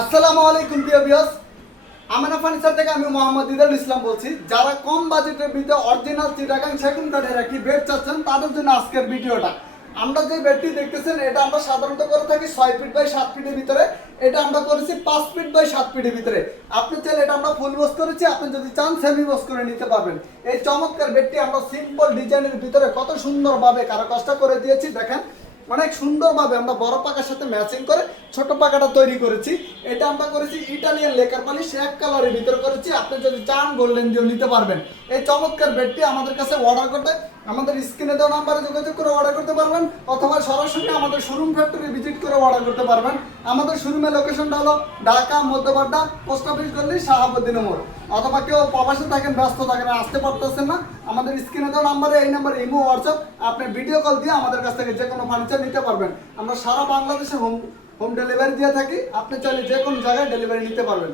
আসসালামু আলাইকুম প্রিয় ভিউয়ার্স, আমেনা ফার্নিচার থেকে আমি মোহাম্মদ দিদারুল ইসলাম বলছি। যারা কম বাজেটের ভিতরে অরিজিনাল চিটাগাং সেগুন কাঠের একটি বেড চাচ্ছেন তাদের জন্য আজকের ভিডিওটা। আমরা যে বেডটি দেখতেছেন এটা আমরা সাধারণত করে থাকি 6 ফিট বাই 7 ফিটের ভিতরে। এটা আমরা করেছি 5 ফিট বাই 7 ফিটের ভিতরে। আপনি চাইলে এটা আমরা ফুল বক্স করেছি, আপনি যদি চান সেমি বক্স করে নিতে পারবেন। এই চমৎকার বেডটি আমরা সিম্পল ডিজাইনের ভিতরে কত সুন্দরভাবে কারুকাজটা করে দিয়েছি দেখেন। অনেক সুন্দরভাবে আমরা বড় পাকার সাথে ম্যাচিং করে ছোট পাকাটা তৈরি করেছি। এটা আমরা করেছি ইটালিয়ান লেকার পালিশ এক কালারের ভিতরে করেছি। আপনি যদি চান গোল্ডেন দিয়েও নিতে পারবেন। এই চমৎকার বেডটি আমাদের কাছে অর্ডার করতে আমাদের স্ক্রিনে দেওয়া নাম্বারে যোগাযোগ করে অর্ডার করতে পারবেন, অথবা সরাসরি আমাদের শোরুম ফ্যাক্টরি ভিজিট করে অর্ডার করতে পারবেন। আমাদের শোরুমের লোকেশনটা হলো ঢাকা মধ্যপাড়া পোস্ট অফিস গলি শাহাবুদ্দিন মোড়। অথবা কেউ প্রবাসে থাকেন, ব্যস্ত থাকেন, আসতে পারতেছেন না, আমাদের স্ক্রিনে দেওয়া নাম্বারে এই নাম্বারে ইমো হোয়াটসঅ্যাপ আপনি ভিডিও কল দিয়ে আমাদের কাছ থেকে যে কোনো ফার্নিচার নিতে পারবেন। আমরা সারা বাংলাদেশে হোম ডেলিভারি দিয়ে থাকি। আপনি চাইলে যে কোনো জায়গায় ডেলিভারি নিতে পারবেন।